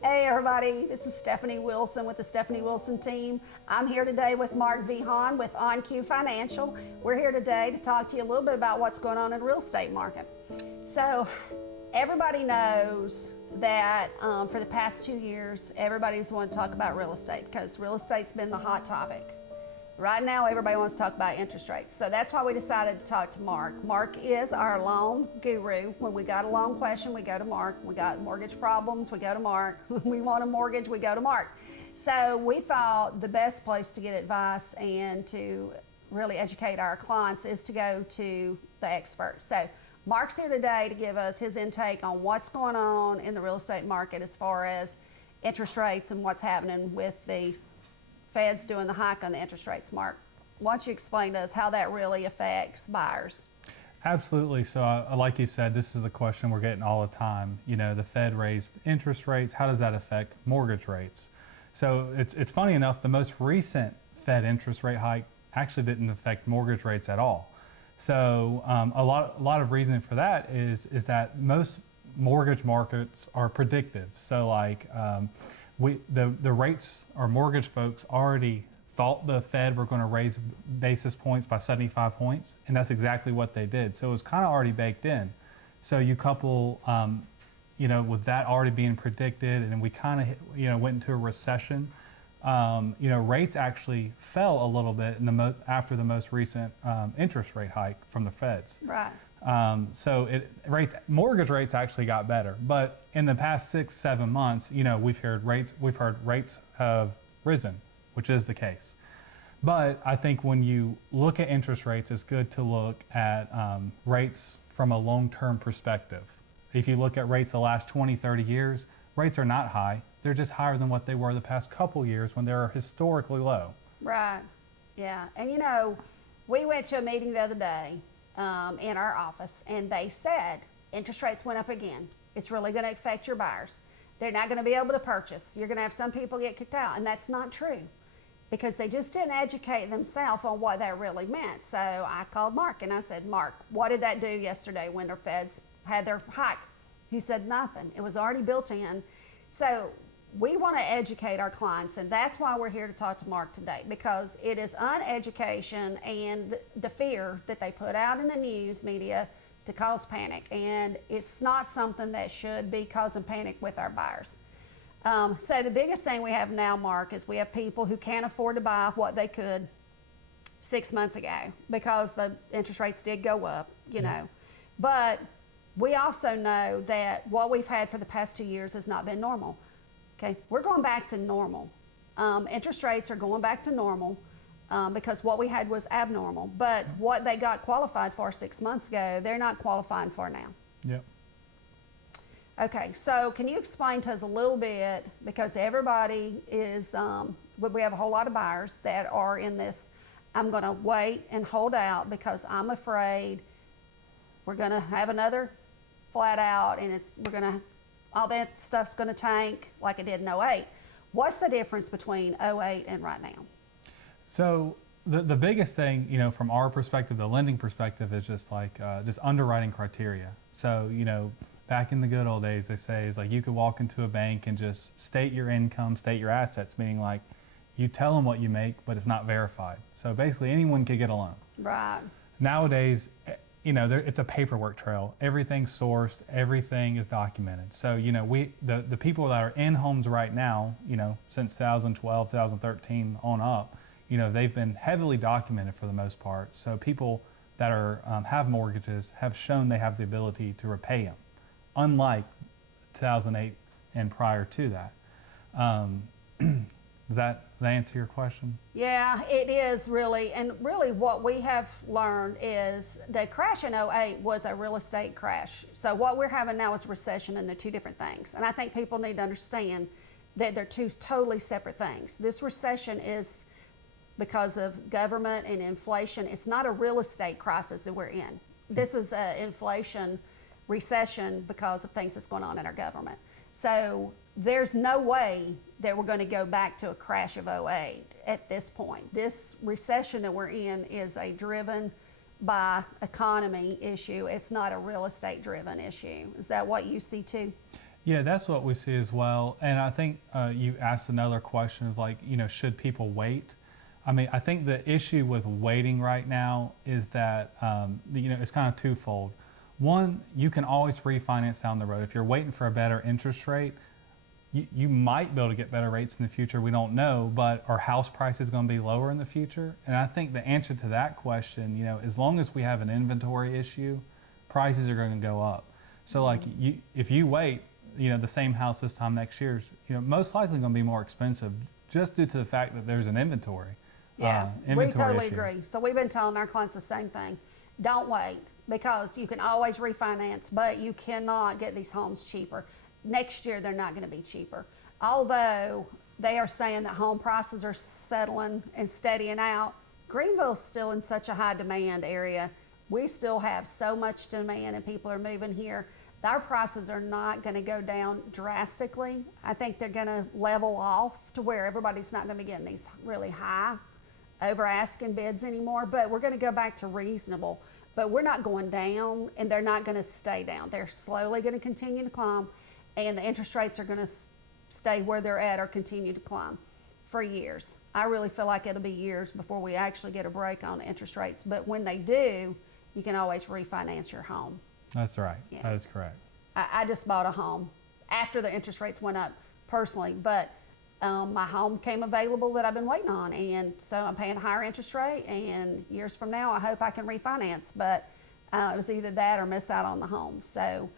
Hey everybody, this is Stephanie Wilson with the Stephanie Wilson team. I'm here today with Mark Vehaun with OnQ Financial. We're here today to talk to you a little bit about what's going on in the real estate market. So everybody knows that for the past 2 years, everybody's wanted to talk about real estate because real estate's been the hot topic. Right now, everybody wants to talk about interest rates. So that's why we decided to talk to Mark. Mark is our loan guru. When we got a loan question, we go to Mark. We got mortgage problems, we go to Mark. When we want a mortgage, we go to Mark. So we thought the best place to get advice and to really educate our clients is to go to the experts. So Mark's here today to give us his intake on what's going on in the real estate market as far as interest rates and what's happening with the Fed's doing the hike on the interest rates. Mark, why don't you explain to us how that really affects buyers? Absolutely. So like you said, this is the question we're getting all the time. You know, the Fed raised interest rates. How does that affect mortgage rates? So it's funny enough, the most recent Fed interest rate hike actually didn't affect mortgage rates at all. So a lot of reason for that is that most mortgage markets are predictive. So like the rates, our mortgage folks already thought the Fed were going to raise basis points by 75 points, and that's exactly what they did. So it was kind of already baked in. So you couple, with that already being predicted, and we kind of, went into a recession. Rates actually fell a little bit after the most recent interest rate hike from the Feds. Right. So mortgage rates actually got better, but in the past 6-7 months, we've heard rates have risen, which is the case. But I think when you look at interest rates, it's good to look at rates from a long-term perspective. If you look at rates the last 20, 30 years, rates are not high. They're just higher than what they were the past couple years when they were historically low. Right. Yeah. And we went to a meeting the other day in our office, and they said interest rates went up again. It's really going to affect your buyers. They're not going to be able to purchase. You're going to have some people get kicked out, and that's not true because they just didn't educate themselves on what that really meant. So I called Mark and I said, Mark, what did that do yesterday when the Feds had their hike? He said nothing. It was already built in. So we want to educate our clients, and that's why we're here to talk to Mark today, because it is uneducation and the fear that they put out in the news media to cause panic, and it's not something that should be causing panic with our buyers. So the biggest thing we have now, Mark, is we have people who can't afford to buy what they could 6 months ago because the interest rates did go up, But we also know that what we've had for the past 2 years has not been normal. Okay, we're going back to normal. Interest rates are going back to normal because what we had was abnormal. But what they got qualified for 6 months ago, they're not qualifying for now. Yep. Okay, so can you explain to us a little bit, because everybody is, we have a whole lot of buyers that are in this, I'm going to wait and hold out because I'm afraid we're going to have another flat out and all that stuff's going to tank like it did in '08. What's the difference between '08 and right now? So the biggest thing, from our perspective, the lending perspective, is just like just underwriting criteria. So, back in the good old days, they say is like you could walk into a bank and just state your income, state your assets, meaning like you tell them what you make, but it's not verified. So basically anyone could get a loan. Right. Nowadays, it's a paperwork trail. Everything's sourced, everything is documented. So, the people that are in homes right now, since 2012, 2013 on up, they've been heavily documented for the most part. So people that have mortgages have shown they have the ability to repay them, unlike 2008 and prior to that. Does that answer your question? Yeah, it is really. And really what we have learned is the crash in '08 was a real estate crash. So what we're having now is recession, and they're two different things. And I think people need to understand that they're two totally separate things. This recession is because of government and inflation. It's not a real estate crisis that we're in. This is an inflation recession because of things that's going on in our government. So there's no way that we're going to go back to a crash of '08 at this point. This recession that we're in is a driven by economy issue. It's not a real estate driven issue. Is that what you see too? Yeah, that's what we see as well. And I think you asked another question of like, should people wait? I mean, I think the issue with waiting right now is that, it's kind of twofold. One, you can always refinance down the road. If you're waiting for a better interest rate, you might be able to get better rates in the future. We don't know, but are house prices going to be lower in the future? And I think the answer to that question, as long as we have an inventory issue, prices are going to go up. So like if you wait, the same house this time next year is, most likely going to be more expensive just due to the fact that there's an inventory. Yeah, we inventory totally issue. agree. So we've been telling our clients the same thing. Don't wait, because you can always refinance, but you cannot get these homes cheaper. Next year, they're not going to be cheaper. Although they are saying that home prices are settling and steadying out, Greenville's still in such a high demand area. We still have so much demand and people are moving here. Our prices are not going to go down drastically. I think they're going to level off to where everybody's not going to be getting these really high over asking bids anymore, but we're going to go back to reasonable. But we're not going down, and they're not going to stay down. They're slowly going to continue to climb, and the interest rates are going to stay where they're at or continue to climb for years. I really feel like it'll be years before we actually get a break on the interest rates, but when they do, you can always refinance your home. That's right. Yeah. That is correct. I just bought a home after the interest rates went up personally, but my home came available that I've been waiting on, and so I'm paying a higher interest rate, and years from now I hope I can refinance, but it was either that or miss out on the home. So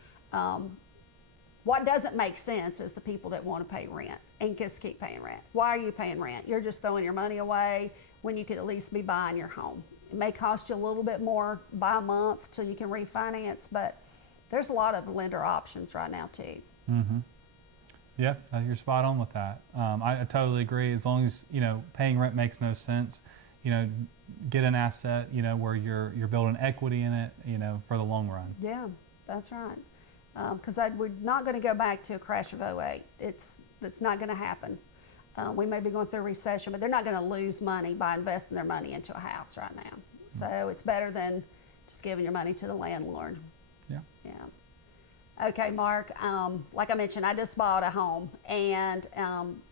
what doesn't make sense is the people that want to pay rent and just keep paying rent. Why are you paying rent? You're just throwing your money away when you could at least be buying your home. It may cost you a little bit more by a month till you can refinance, but there's a lot of lender options right now too. Mm-hmm. Yeah, you're spot on with that. I totally agree. As long as paying rent makes no sense, get an asset, where you're building equity in it, for the long run. Yeah, that's right. Because we're not going to go back to a crash of '08. It's not going to happen. We may be going through a recession, but they're not going to lose money by investing their money into a house right now. So it's better than just giving your money to the landlord. Yeah. Yeah. Okay, Mark, like I mentioned, I just bought a home, and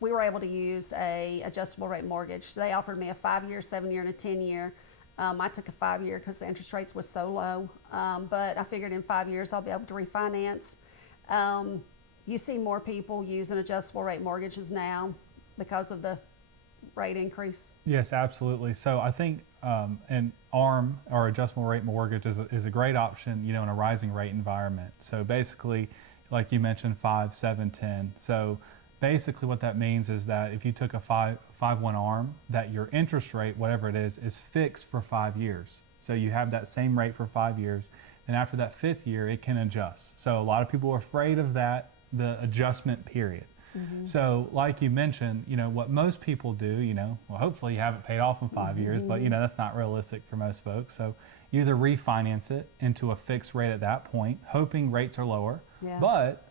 we were able to use a adjustable rate mortgage. So they offered me a 5-year, 7-year, and a 10-year. I took a 5-year because the interest rates was so low, but I figured in 5 years I'll be able to refinance. You see more people using adjustable rate mortgages now because of the rate increase. Yes, absolutely. So I think an ARM, or adjustable rate mortgage, is a great option, in a rising rate environment. So basically, like you mentioned, 5, 7, 10. So basically what that means is that if you took a 5-1 ARM, that your interest rate, whatever it is fixed for 5 years. So you have that same rate for 5 years. And after that 5th year, it can adjust. So a lot of people are afraid of that, the adjustment period. Mm-hmm. So like you mentioned, what most people do, well, hopefully you haven't paid off in 5 years, but that's not realistic for most folks. So you either refinance it into a fixed rate at that point, hoping rates are lower. Yeah. But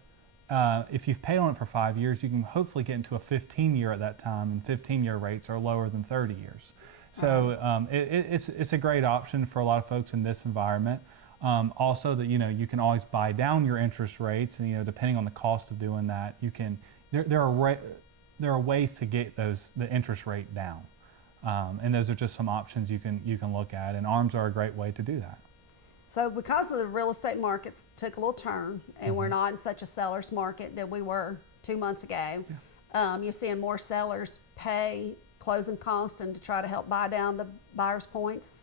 if you've paid on it for 5 years, you can hopefully get into a 15-year at that time, and 15-year rates are lower than 30 years. So it's a great option for a lot of folks in this environment. Also that, you can always buy down your interest rates, and, depending on the cost of doing that, you can, there are ways to get the interest rate down. And those are just some options you can look at, and ARMs are a great way to do that. So because of the real estate markets took a little turn, and we're not in such a seller's market that we were 2 months ago, you're seeing more sellers pay closing costs and to try to help buy down the buyer's points.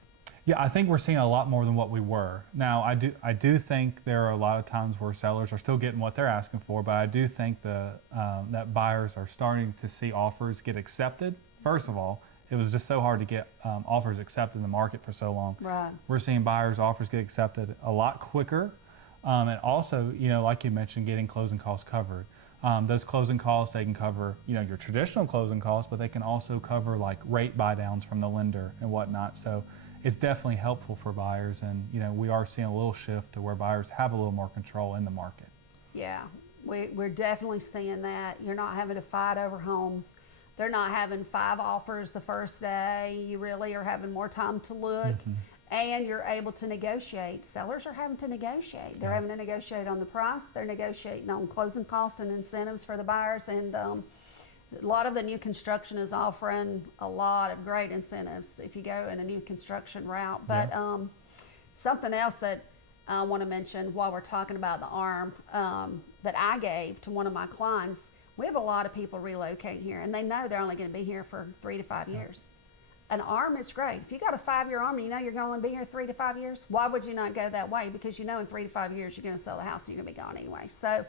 Yeah, I think we're seeing a lot more than what we were. Now, I do think there are a lot of times where sellers are still getting what they're asking for, but I do think that buyers are starting to see offers get accepted. First of all, it was just so hard to get offers accepted in the market for so long. Right. We're seeing buyers' offers get accepted a lot quicker, and also, like you mentioned, getting closing costs covered. Those closing costs, they can cover, your traditional closing costs, but they can also cover like rate buy downs from the lender and whatnot. So it's definitely helpful for buyers, and we are seeing a little shift to where buyers have a little more control in the market. Yeah, we're definitely seeing that. You're not having to fight over homes. They're not having 5 offers the first day. You really are having more time to look. and you're able to negotiate. Sellers are having to negotiate. They're having to negotiate on the price. They're negotiating on closing costs and incentives for the buyers. And a lot of the new construction is offering a lot of great incentives if you go in a new construction route. But something else that I want to mention while we're talking about the ARM that I gave to one of my clients, we have a lot of people relocating here, and they know they're only going to be here for 3 to 5 years. An ARM is great. If you got a 5-year ARM and you know you're going to be here 3 to 5 years, why would you not go that way? Because you know in 3 to 5 years you're going to sell the house and you're going to be gone anyway. So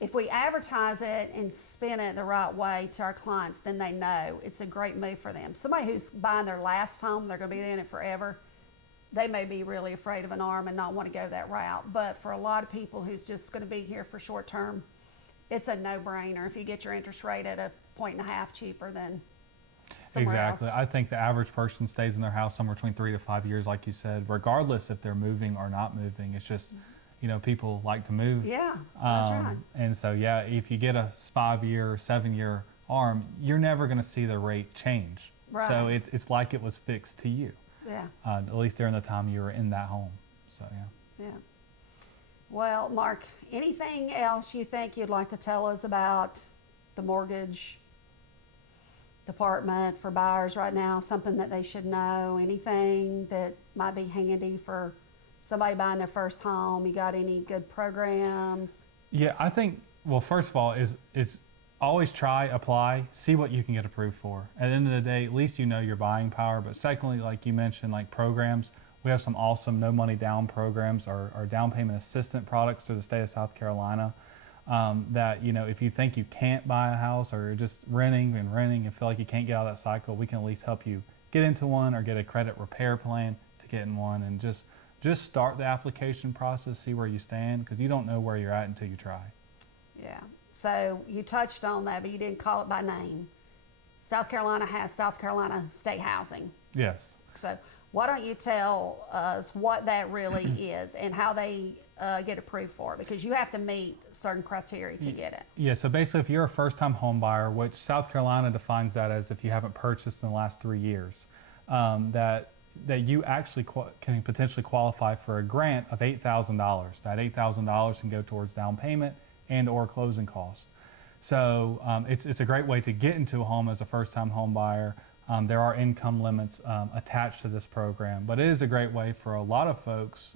if we advertise it and spin it the right way to our clients, then they know it's a great move for them. Somebody who's buying their last home, they're going to be in it forever, they may be really afraid of an ARM and not want to go that route. But for a lot of people who's just going to be here for short term, it's a no-brainer if you get your interest rate at 1.5 points cheaper than somewhere Exactly. else. I think the average person stays in their house somewhere between 3 to 5 years, like you said, regardless if they're moving or not moving. It's just, people like to move. Yeah, that's right. And so, if you get a 5-year, 7-year ARM, you're never going to see the rate change. Right. So it's like it was fixed to you. Yeah. At least during the time you were in that home. So, Yeah. Well, Mark, anything else you think you'd like to tell us about the mortgage department for buyers right now? Something that they should know? Anything that might be handy for somebody buying their first home? You got any good programs? Yeah, I think, well, first of all, is always try, apply, see what you can get approved for. At the end of the day, at least you know your buying power. But secondly, like you mentioned, like programs, we have some awesome no money down programs or down payment assistant products through the state of South Carolina that, if you think you can't buy a house or you're just renting and feel like you can't get out of that cycle, we can at least help you get into one or get a credit repair plan to get in one, and just start the application process, see where you stand, because you don't know where you're at until you try. Yeah. So you touched on that, but you didn't call it by name. South Carolina has South Carolina State Housing. Yes. So why don't you tell us what that really is and how they get approved for it? Because you have to meet certain criteria to get it. Yeah, so basically if you're a first-time home buyer, which South Carolina defines that as if you haven't purchased in the last 3 years, that you actually can potentially qualify for a grant of $8,000. That $8,000 can go towards down payment and or closing costs. So it's a great way to get into a home as a first-time home buyer. There are income limits attached to this program, but it is a great way for a lot of folks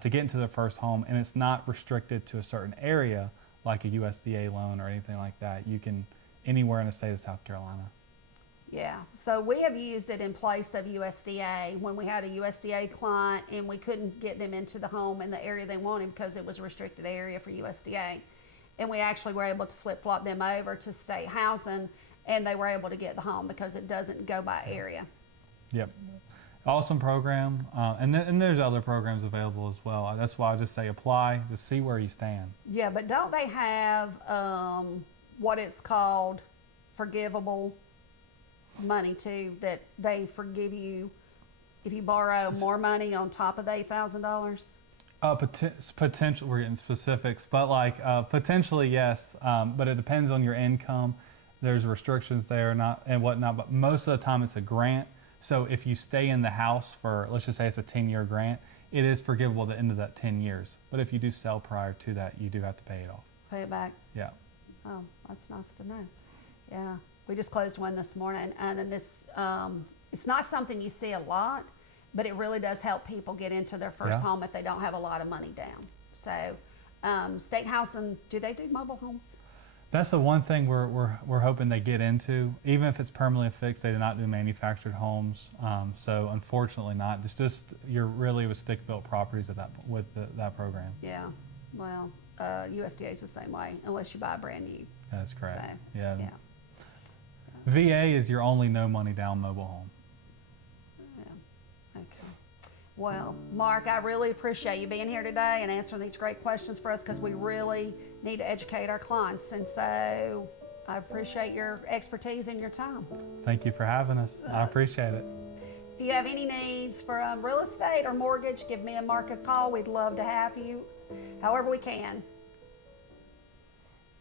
to get into their first home, and it's not restricted to a certain area like a USDA loan or anything like that. You can anywhere in the state of South Carolina. Yeah, so we have used it in place of USDA when we had a USDA client and we couldn't get them into the home in the area they wanted because it was a restricted area for USDA. And we actually were able to flip-flop them over to state housing, and they were able to get the home because it doesn't go by area. Yep. Awesome program. And there's other programs available as well. That's why I just say apply, just see where you stand. Yeah, but don't they have what it's called forgivable money too, that they forgive you if you borrow more money on top of the $8,000? Potential, we're getting specifics, but potentially yes, but it depends on your income. There's restrictions there and whatnot, but most of the time it's a grant. So if you stay in the house for, let's just say it's a 10-year grant, it is forgivable at the end of that 10 years. But if you do sell prior to that, you do have to pay it off. Pay it back? Yeah. Oh, that's nice to know. Yeah, we just closed one this morning, and it's not something you see a lot, but it really does help people get into their first home if they don't have a lot of money down. So state housing, do they do mobile homes? That's the one thing we're hoping they get into. Even if it's permanently fixed, they do not do manufactured homes. So unfortunately not. It's just you're really with stick-built properties at that program. Yeah, well, USDA is the same way unless you buy brand new. That's correct. So, yeah. Yeah. VA is your only no money down mobile home. Yeah. Okay. Well, Mark, I really appreciate you being here today and answering these great questions for us, because we really need to educate our clients. And so I appreciate your expertise and your time. Thank you for having us. I appreciate it. If you have any needs for real estate or mortgage, give me and Mark a call. We'd love to have you however we can.